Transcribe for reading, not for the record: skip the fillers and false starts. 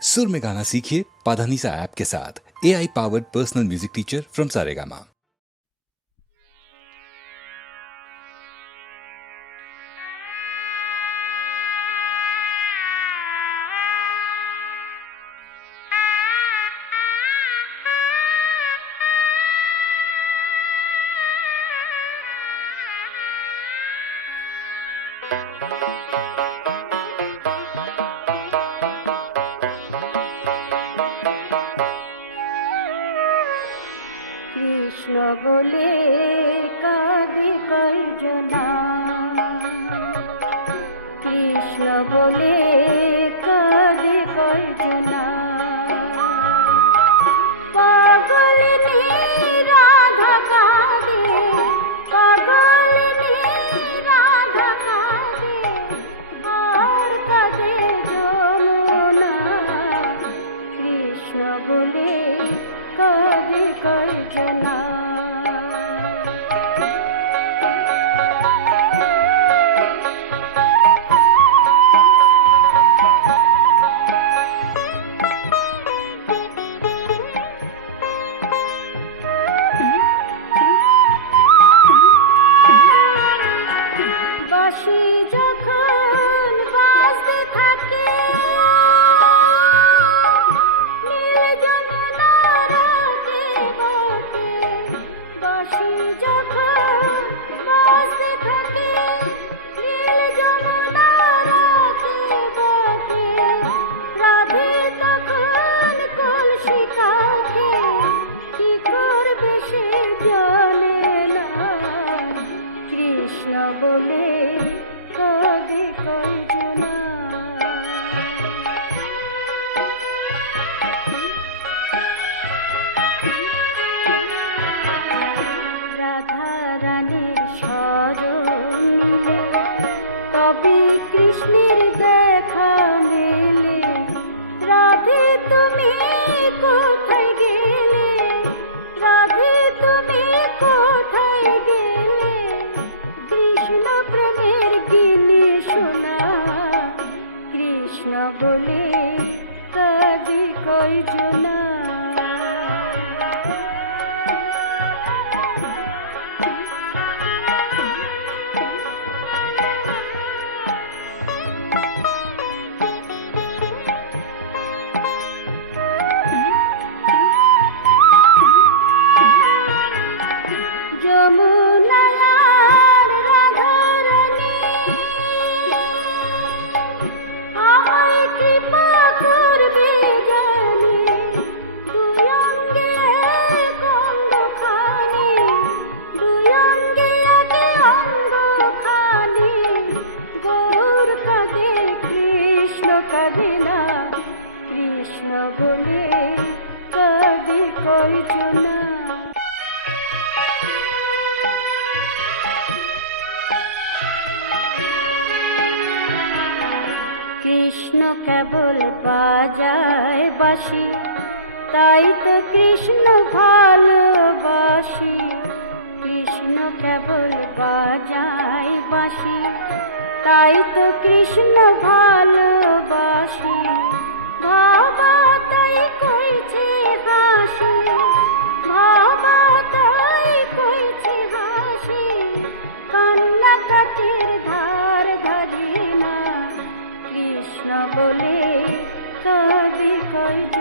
सुर में गाना सीखिए पाधानीसा ऐप के साथ। AI powered personal music teacher from Saregama. Krishna বলে কাঁদে কয়জনা, কৃষ্ণ বলে কাঁদে কয়জনা, পাগলিনী রাধা কাঁদে, পাগলিনী রাধা কাঁদে, আর কাঁদে যমুনা। কৃষ্ণ বলে কাঁদে কয়জনা। বাঁশি যখন বাজতে থাকে, নীল যমুনার রাতে বটে। বাঁশি যখন বাজতে থাকে, নীল যমুনার রাতে বটে। রাধে তখন কলসি কাঁধে, কি করবে সে জানে না। কৃষ্ণ বলে কাঁদে কয়জনা। রাধা রানীর স্মরণ নিলে, তবে কৃষ্ণের দেখা মেলে। রাধে তুমি কোথায় গেলে, রাধে তুমি কোথায় গেলে। কৃষ্ণ প্রেমের গিনি শোনা, কৃষ্ণ বলে কাঁদে কয়জনা। যমুনার রাধা রানী, আমায় কৃপা করবে জানি। দুই অঙ্গে এক অঙ্গখানি, দুই অঙ্গে এক অঙ্গখানি। গৌর কাঁদে কৃষ্ণ কাঁদে না, কৃষ্ণ বলে কাঁদে কয়জনা। কৃষ্ণ কেবল বাজায় বাঁশি, তাই তো কৃষ্ণ ভালোবাসি। কৃষ্ণ কেবল বাজায় বাঁশি, তাই তো কৃষ্ণ ভালোবাসি। বাবা তাই কইছে হাসি, বাবা তাই কইছে হাসি। কান্না কাটির ধার ধারি না, কৃষ্ণ বলে কাঁদে কয়জনা।